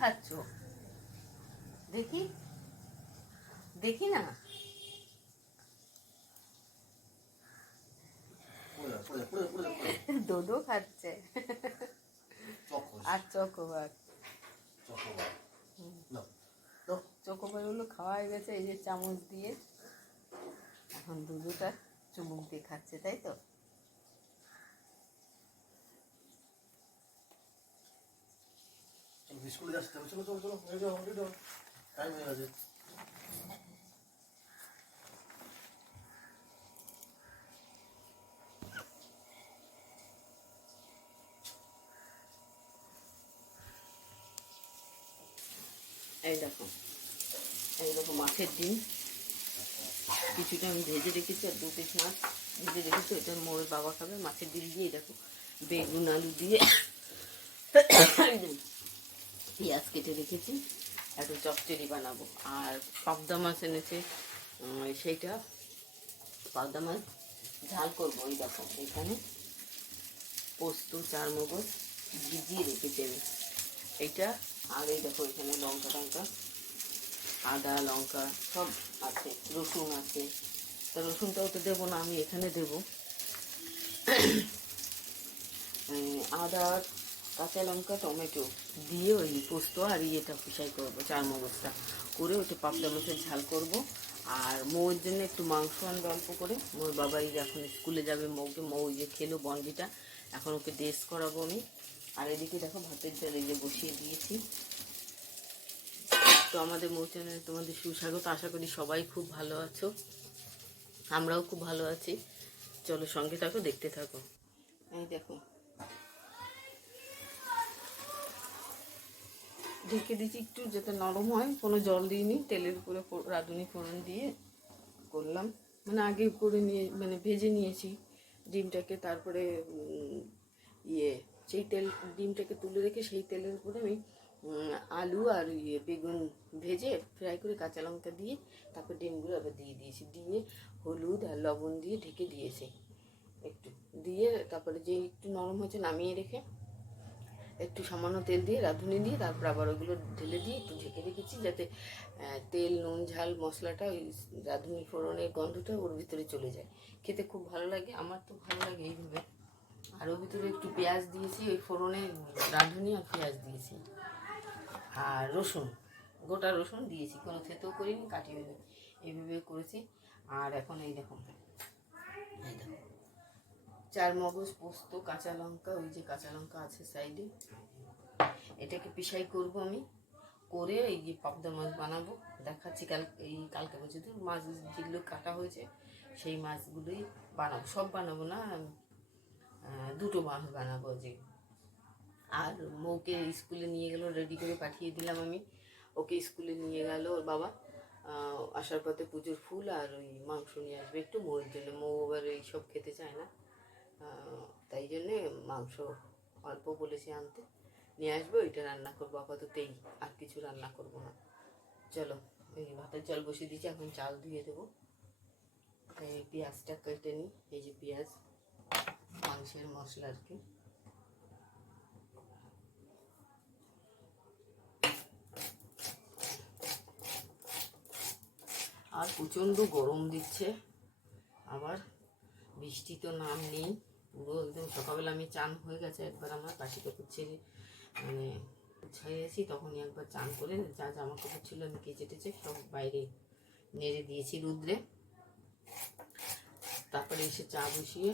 খাচ্ছ? দেখি দেখি না। দোদো খাচ্ছে আর চকোবার। চকোবারগুলো খাওয়া হয়ে গেছে এই যে চামচ দিয়ে। এখন দুধটা চুমুক দিয়ে খাচ্ছে, তাই তো? স্কুলে যাচ্ছে, চলো চলো চলো, হয়ে যাও হয়ে যাও, টাইম হয়ে গেছে। এই দেখো, এইরকম মাছের ডিম কিছুটা আমি ভেজে রেখেছি, আর 2 পিস মাছ ভেজে রেখেছি। এটা মোর বাবা খাবে মাছের ডিম দিয়ে। দেখো বেগুন আলু দিয়ে পেঁয়াজ কেটে রেখেছি, একটু চচ্চড়ি বানাবো। আর পাবদা মাছ এনেছে, সেইটা পাবদা মাছ ঝাল করবো। এই দেখো এখানে পোস্ত, চারমগজ ভিজিয়ে রেখেছি আমি এইটা। আর এই দেখো এখানে লঙ্কা টঙ্কা, আদা লঙ্কা সব আছে, রসুন আছে। তা রসুনটাও তো দেবো না, আমি এখানে দেবো আদা, কাঁচা লঙ্কা, টমেটো দিয়ে ওই পোস্ত আর ইয়েটা পিসাই করবো, চারমগজটা করে ওইটা পাবদা মাছের ঝাল করব। আর মৌয়ের জন্য একটু মাংস আনবে অল্প করে। মোর বাবাই এখন স্কুলে যাবে, মৌ যে খেলো বনভিটা, এখন ওকে ড্রেস করাবো আমি। আর এদিকে দেখো ভাতের জল এই যে বসিয়ে দিয়েছি। তো আমাদের মৌ চ্যানেলে তোমাদের সুস্বাগত। আশা করি সবাই খুব ভালো আছো, আমরাও খুব ভালো আছি। চলো সঙ্গে থাকো, দেখতে থাকো। এই দেখো ঢেকে দিচ্ছি একটু যাতে নরম হয়, কোনো জল দিইনি, তেলের উপরে রাঁধুনি ফোড়ন দিয়ে করলাম। মানে আগে করে নিয়ে মানে ভেজে নিয়েছি ডিমটাকে, তারপরে সেই ডিমটাকে তুলে রেখে সেই তেলের উপরে আমি আলু আর বেগুন ভেজে ফ্রাই করে কাঁচা লঙ্কা দিয়ে তারপর ডিমগুলো আবার দিয়ে দিয়েছি, দিয়ে হলুদ আর লবণ দিয়ে ঢেকে দিয়েছি একটু, দিয়ে তারপরে যে একটু নরম হয়েছে নামিয়ে রেখে একটু সামান্য তেল দিয়ে রাঁধুনি দিয়ে তারপর আবার ওগুলো ঢেলে দিয়ে একটু ঢেকে রেখেছি, যাতে তেল নুন ঝাল মশলাটা ওই রাঁধুনি ফোড়নের গন্ধটা ওর ভিতরে চলে যায়। খেতে খুব ভালো লাগে, আমার তো ভালো লাগে এইভাবে। আর ওর ভিতরে একটু পেঁয়াজ দিয়েছি, ওই ফোড়নে রাঁধুনি আর পেঁয়াজ দিয়েছি, আর রসুন, গোটা রসুন দিয়েছি, কোনো থেতেও করিনি, কাটিয়ে নিই, এইভাবে করেছি। আর এখন এই দেখো চারমগজ, পোস্ত, কাঁচা লঙ্কা, ওই যে কাঁচা লঙ্কা আছে সাইডে, এটাকে পিসাই করব আমি, করে এই যে পাবদা মাছ বানাবো। দেখাচ্ছি কালকে বলছি তো মাছ যেগুলো কাটা হয়েছে সেই মাছগুলোই বানাবো, সব বানাবো না, 2টো মাছ বানাবো যে। আর মৌকে স্কুলে নিয়ে গেল, রেডি করে পাঠিয়ে দিলাম আমি, ওকে স্কুলে নিয়ে গেল ওর বাবা। আসার পথে পুজোর ফুল আর ওই মাংস নিয়ে আসবে একটু মৌয়ের জন্য, মৌ আবার এইসব খেতে চায় না, তাই জন্যে মাংস অল্প বলেছি আনতে, নিয়ে আসবো, ওইটা রান্না করবো আপাততেই, আর কিছু রান্না করব না। চলো এই ভাতের জল বসিয়ে দিচ্ছি, এখন চাল ধুয়ে দেবো। এই পেঁয়াজটা কেটে নিই, এই যে পেঁয়াজ মাংসের মশলা আর কি। আর প্রচণ্ড গরম দিচ্ছে, আবার বৃষ্টি তো নাম নেই, পুরো একদম সকালবেলা আমি চান হয়ে গেছে একবার, আমার কাশি কাপড় ছেড়ে মানে ছাইয়েছি, তখনই একবার চান করে যা জামা কাপড় ছিল আমি কেচে টেচে সব বাইরে নেড়ে দিয়েছি রুদ্রে। তারপরে এসে চা বসিয়ে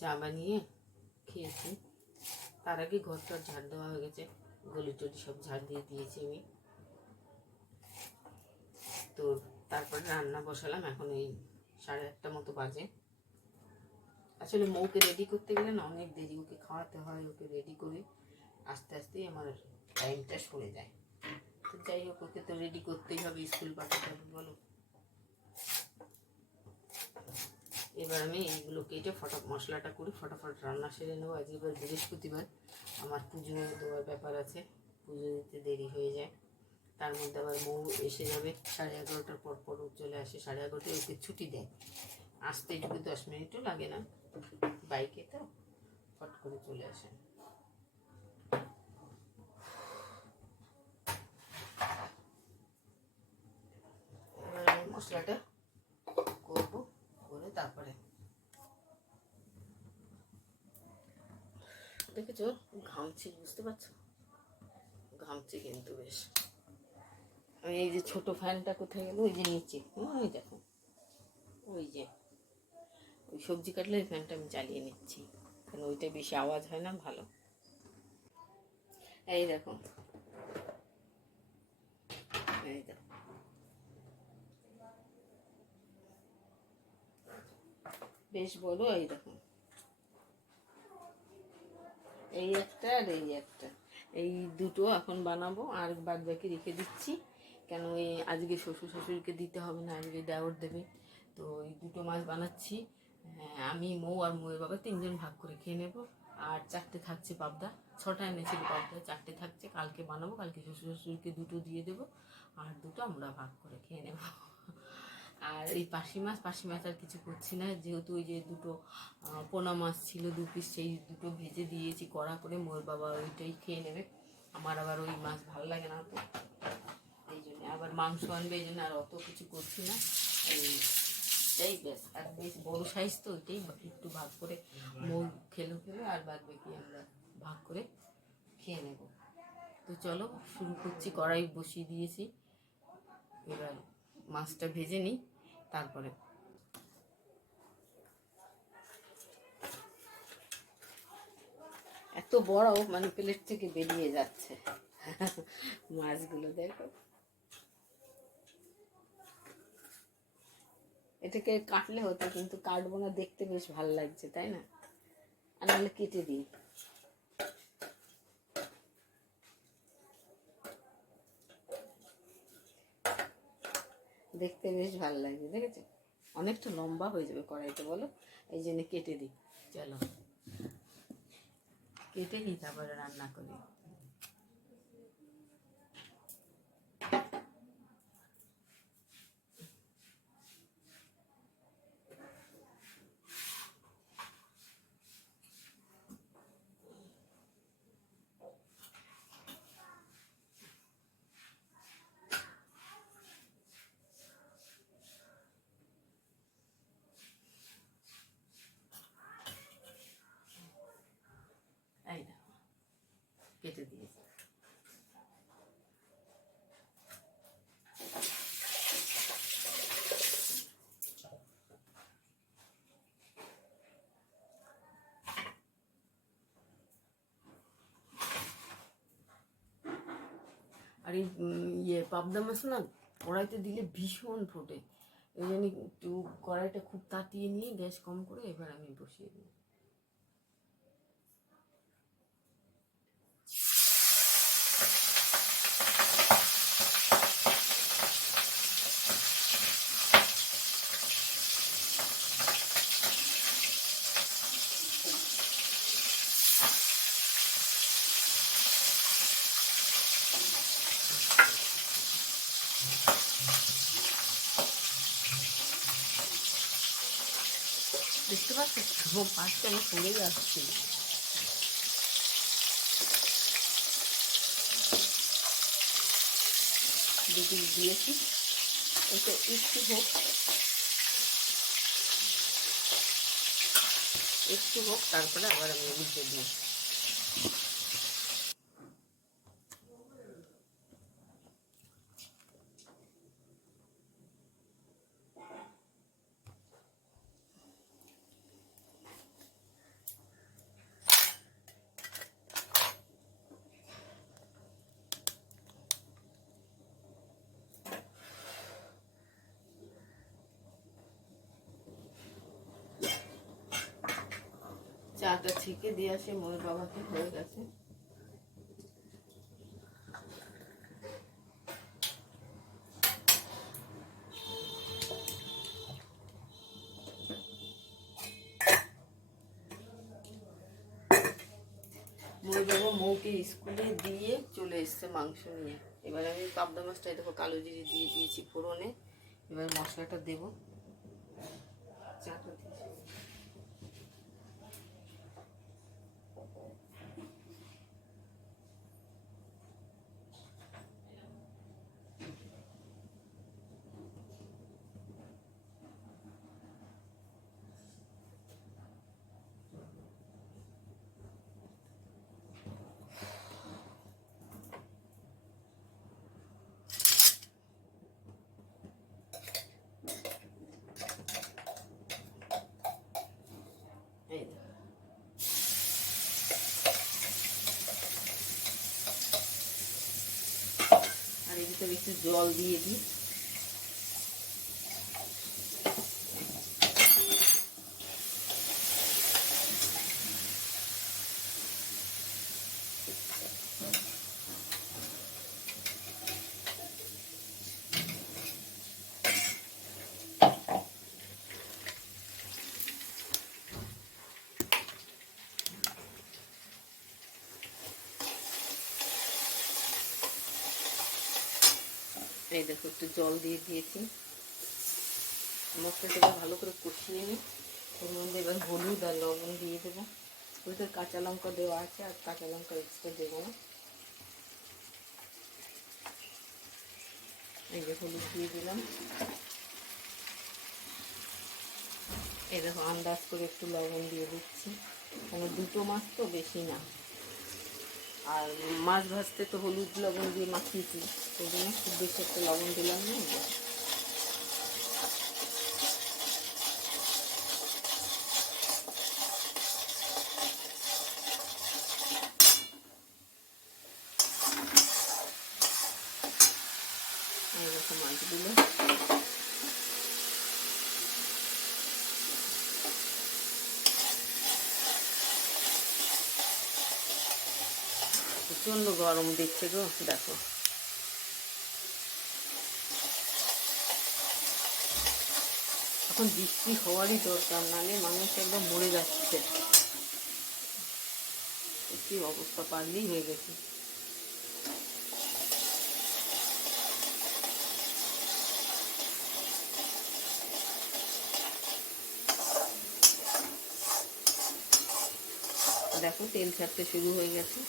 চা বানিয়ে খেয়েছি। তার আগে ঘরটার ঝাড় দেওয়া হয়ে গেছে, গলি টলি সব ঝাড় দিয়ে দিয়েছি আমি। তো তারপরে রান্না বসালাম, এখন এই 8:30 মতো বাজে। আসলে মৌকে রেডি করতে গেলে না অনেক দেরি, ওকে খাওয়াতে হয়, ওকে রেডি করে আস্তে আস্তেই আমার টাইমটা সরে যায়। তো যাই হোক, ওকে তো রেডি করতেই হবে, স্কুল পাঠাতে হবে বলো। এবার আমি এইগুলো কেটে মশলাটা করে ফটাফট রান্না সেরে নেবো। আজ এবার বৃহস্পতিবার, আমার পুজো দেওয়ার ব্যাপার আছে, পুজো দিতে দেরি হয়ে যায়। তার মধ্যে আবার মৌ এসে যাবে 11:30টার পর চলে আসে, 11:30টায় ওকে ছুটি দেয়, আসতে যদি 10 মিনিটও লাগে না, বাইকে তো ফট করে চলে আসে। মশলাটা করবো, করে তারপরে দেখেছো ঘামছি, বুঝতে পারছো ঘামছি কিন্তু বেশ। আমি এই যে ছোট ফ্যানটা কোথায় গেল, ওই যে নিচে, ওই দেখো ওই যে ওই সবজি কাটলে ওই ফ্যানটা আমি চালিয়ে নিচ্ছি, কারণ ওইটা বেশি আওয়াজ হয় না, ভালো। এই দেখো, এই দেখো বেশ বড়, এই দেখো এই একটা আর এই একটা, এই দুটো এখন বানাবো আর বাদ বাকি রেখে দিচ্ছি। কেন এই আজকে শ্বশুর শাশুড়িকে দিতে হবে না, আজকে দেওর দেবে, তো এই দুটো মাছ বানাচ্ছি। আমি, মৌ আর মৌয়ের বাবা তিনজন ভাগ করে খেয়ে নেবো। আর চারটে থাকছে পাবদা, 6টা এনেছিল পাবদা, 4টে থাকছে, কালকে বানাবো, কালকে শ্বশুর শাশুড়িকে দুটো দিয়ে দেবো, আর দুটো আমরা ভাগ করে খেয়ে নেবো। আর এই পাশি মাছ আর কিছু করছি না, যেহেতু ওই যে দুটো পোনা মাছ ছিল 2 পিস, সেই দুটো ভেজে দিয়েছি কড়া করে, মোর বাবা ওইটাই খেয়ে নেবে। আমার আবার ওই মাছ ভালো লাগে না তো, এই জন্য আবার মাংস আনবে, এই জন্য আর অত কিছু করছি না। এইটাই ব্যাস, আর বেশ বড়ো সাইজ তো, ওইটাই একটু ভাগ করে মোর খেলো, আর বাদ বাকি আমরা ভাগ করে খেয়ে নেব। তো চলো শুরু করছি, কড়াই বসিয়ে দিয়েছি, এবার মাছটা ভেজে নিই তারপরে। এত বড় মানে প্লেট থেকে বেরিয়ে যাচ্ছে মাছগুলো, দেখো এটাকে কাটলে হতো, কিন্তু কাটবো না, দেখতে বেশ ভালো লাগছে তাই না, আর নাহলে কেটে দিই। দেখতে বেশ ভালো লাগছে, দেখেছো অনেকটা লম্বা হয়ে যাবে কড়াইতে, বলো, এই জন্য কেটে দিই। চলো কেটে নিই তারপরে রান্না করি। এই দেখো কেটে দিয়েছি। আর এই পাবদা মাছ না কড়াইতে দিলে ভীষণ ফোটে, এই জন্য একটু কড়াইটা খুব তাতিয়ে নিয়ে গ্যাস কম করে এবার আমি বসিয়ে দিই। দেখতে পাচ্ছ পাঁচটা আমি পড়ে যাচ্ছি। দুটি দিয়েছি, এটা একটু হোক তারপরে আবার আমি উল্টে দিই। চাটা ছেঁকে দিয়ে আসে, মোর বাবাকে হয়ে গেছে। মোর বাবা মৌকে স্কুলে দিয়ে চলে এসছে মাংস নিয়ে। এবার আমি পাবদা মাছটা দেখো কালো জিরে দিয়ে দিয়েছি ফোড়নে, এবার মশলাটা দেবো। চাটা ভিতরে একটু জল দিয়ে দিই। এই দেখো একটু জল দিয়ে দিয়েছি। মশলাটা ভালো করে কষিয়ে নিই। ওর মধ্যে এবার হলুদ আর লবণ দিয়ে দেবো। ওইটা কাঁচা লঙ্কা দেওয়া আছে, আর কাঁচা লঙ্কা এক্সট্রা দেবো না। এই যে হলুদ দিয়ে দিলাম। এই দেখো আন্দাজ করে একটু লবণ দিয়ে দিচ্ছি, কারণ দুটো মাছ তো, বেশি না। আর মাছ ভাজতে তো হলুদ লবণ দিয়ে মাখিয়েছি, সেই জন্য খুব বেশি একটা লবণ দিলাম না। এইরকম মাছগুলো প্রচণ্ড গরম দিচ্ছে গো, দেখো। এখন বৃষ্টি হওয়ারই দরকার, নাহলে মানুষ একদম মরে যাচ্ছে। কি অবস্থা, পারলেই হয়ে গেছে। দেখো তেল ছাড়তে শুরু হয়ে গেছে।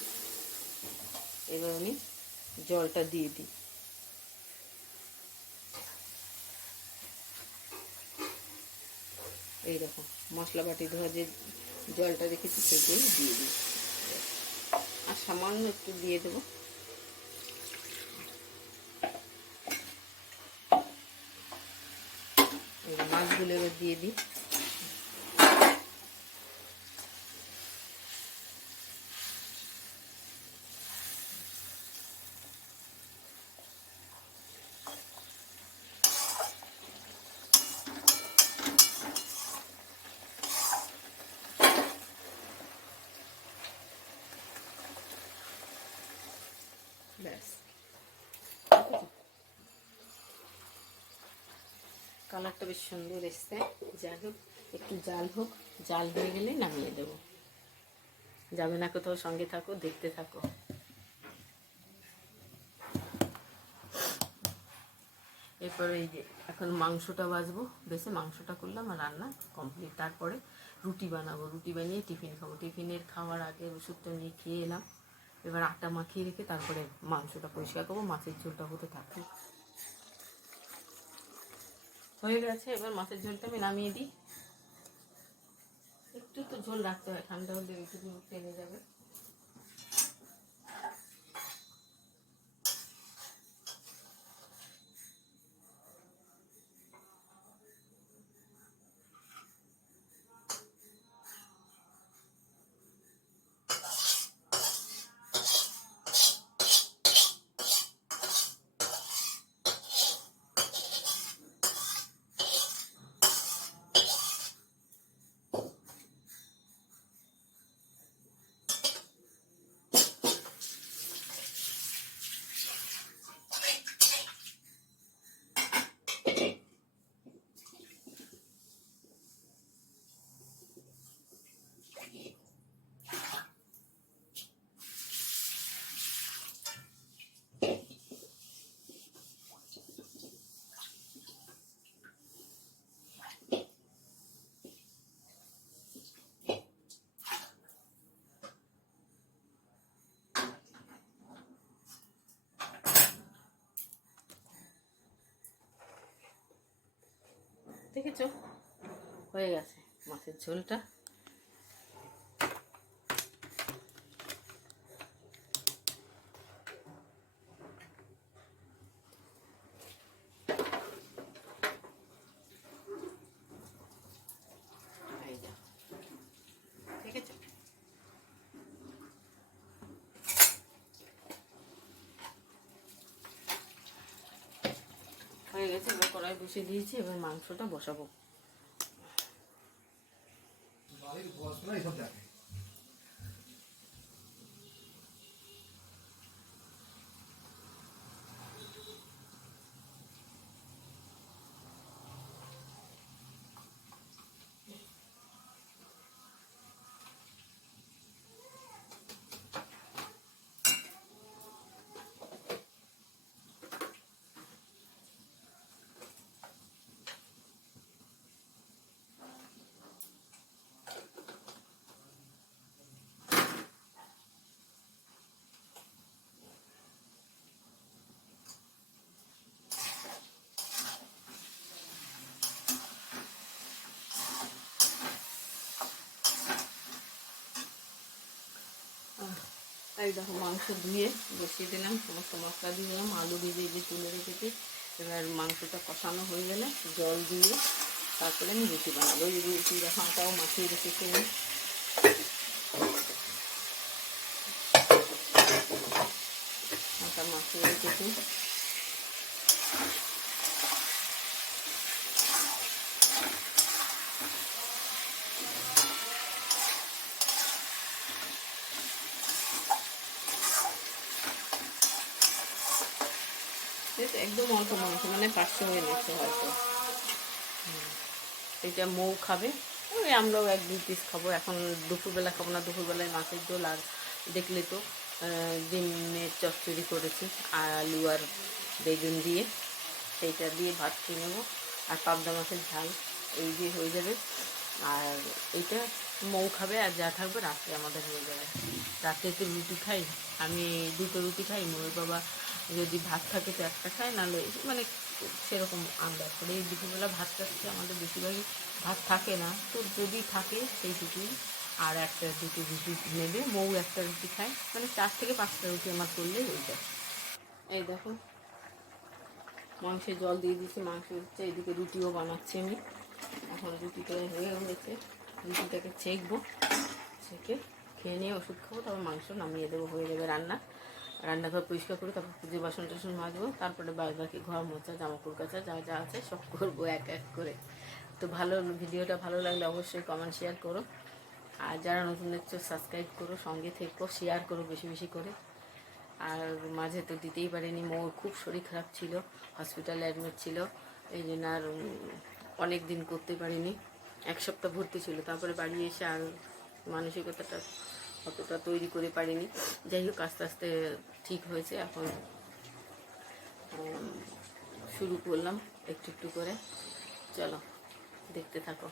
এবার আমি জলটা দিয়ে দিই। এইরকম মশলা বাটি ধোয়া যে জলটা রেখেছি সেটাই দিয়ে দিই, আর সামান্য একটু দিয়ে দেবো। মাছগুলো এবার দিয়ে দিই। ব্যাস, কালারটা বেশ সুন্দর এসছে। যাই হোক, একটু জাল হোক, জাল হয়ে গেলে নামিয়ে দেবো। যাবে না কোথাও, সঙ্গে থাকো, দেখতে থাকো। এরপরে এই যে এখন মাংসটা ভাজবো, বেশি মাংসটা করলাম আর রান্না কমপ্লিট। তারপরে রুটি বানাবো, রুটি বানিয়ে টিফিন খাবো। টিফিনের খাওয়ার আগে ওষুধটা নিয়ে খেয়ে এলাম। এবার আটা মাখিয়ে রেখে তারপরে মাংসটা পরিষ্কার করবো, মাছের ঝোলটা হতে থাকবে। হয়ে গেছে, এবার মাছের ঝোলটা আমি নামিয়ে দিই। একটু তো ঝোল রাখতে হয়, ঠান্ডা হলে একটু টেনে যাবে। দেখেছো, হয়ে গেছে মাছের ঝোলটা। দেখেছো, কড়াই বসিয়ে দিয়েছি, এবার মাংসটা বসাবো। বাড়ির বস না এইসব দেখে। এই দেখো মাংস ধুয়ে বসিয়ে দিলাম, সমস্ত মশলা দিয়ে দিলাম, আলু ভেজে যে তুলে রেখেছি। এবার মাংসটা কষানো হয়ে গেলে জল দিয়ে তারপরে আমি রুটি বানাবো। এই রুটি দেখো আটাও মাখিয়ে রেখেছি আমি, আটা মাখিয়ে রেখেছি। একদম অল্প মাংস, মানে 500 এনেছে হয়তো। এটা মৌ খাবে, ওই আমরাও 1-2 পিস খাবো। এখন দুপুরবেলা খাবো না, দুপুরবেলায় মাছের ঝোল, আর দেখলে তো ডিমের চচ্চড়ি করেছি আলু আর বেগুন দিয়ে, সেইটা দিয়ে ভাত খেয়ে নেবো। আর পাবদা মাছের ঝাল, এই দিয়ে হয়ে যাবে। আর এইটা মৌ খাবে, আর যা থাকবে রাত্রে আমাদের হয়ে যাবে। রাত্রে তো রুটি খাই, আমি 2টো রুটি খাই। মৌর বাবা যদি ভাত থাকে তো একটা খায়, নাহলে মানে সেরকম আন্দাজ করে। এই দুপুরবেলা ভাত খাচ্ছে, আমাদের বেশিরভাগই ভাত থাকে না, তো যদি থাকে সেইটুকুই। আর 1-2টো রুটি নেবে, মৌ 1টা রুটি খায়, মানে 4 থেকে 5টা রুটি আমার করলেই হয়ে যায়। এই দেখো মাংসে জল দিয়ে দিচ্ছি, মাংস হচ্ছে, এদিকে রুটিও বানাচ্ছি আমি। এখন রুটিটা হয়ে গেছে, রুটিটাকে ছেঁকবো, ছেঁকে খেয়ে নিয়ে ওষুধ খাবো, তারপর মাংস নামিয়ে দেবো, হয়ে যাবে রান্না। রান্নাঘর পরিষ্কার করে তারপর পুজো বাসন টাসন মাজবো, তারপরে বাকি ঘর মোছা, জামাকাপড় কাচা, যা যা আছে সব করবো এক এক করে। তো ভিডিওটা ভালো লাগলে অবশ্যই কমেন্ট শেয়ার করো, আর যারা নতুন দেখছো সাবস্ক্রাইব করো, সঙ্গে থেকো, শেয়ার করো বেশি বেশি করে। আর মাঝে তো দিতেই পারিনি, মোর খুব শরীর খারাপ ছিল, হসপিটালে অ্যাডমিট ছিল, এই জন্য আর অনেক দিন করতে পারিনি। 1 সপ্তাহ ভর্তি ছিল, তারপরে বাড়ি এসে আর মানসিকতাটা অতটা তৈরি করে পারিনি। যাই হোক আস্তে আস্তে ঠিক হয়েছে, এখন শুরু করলাম একটু একটু করে। চলো দেখতে থাকো।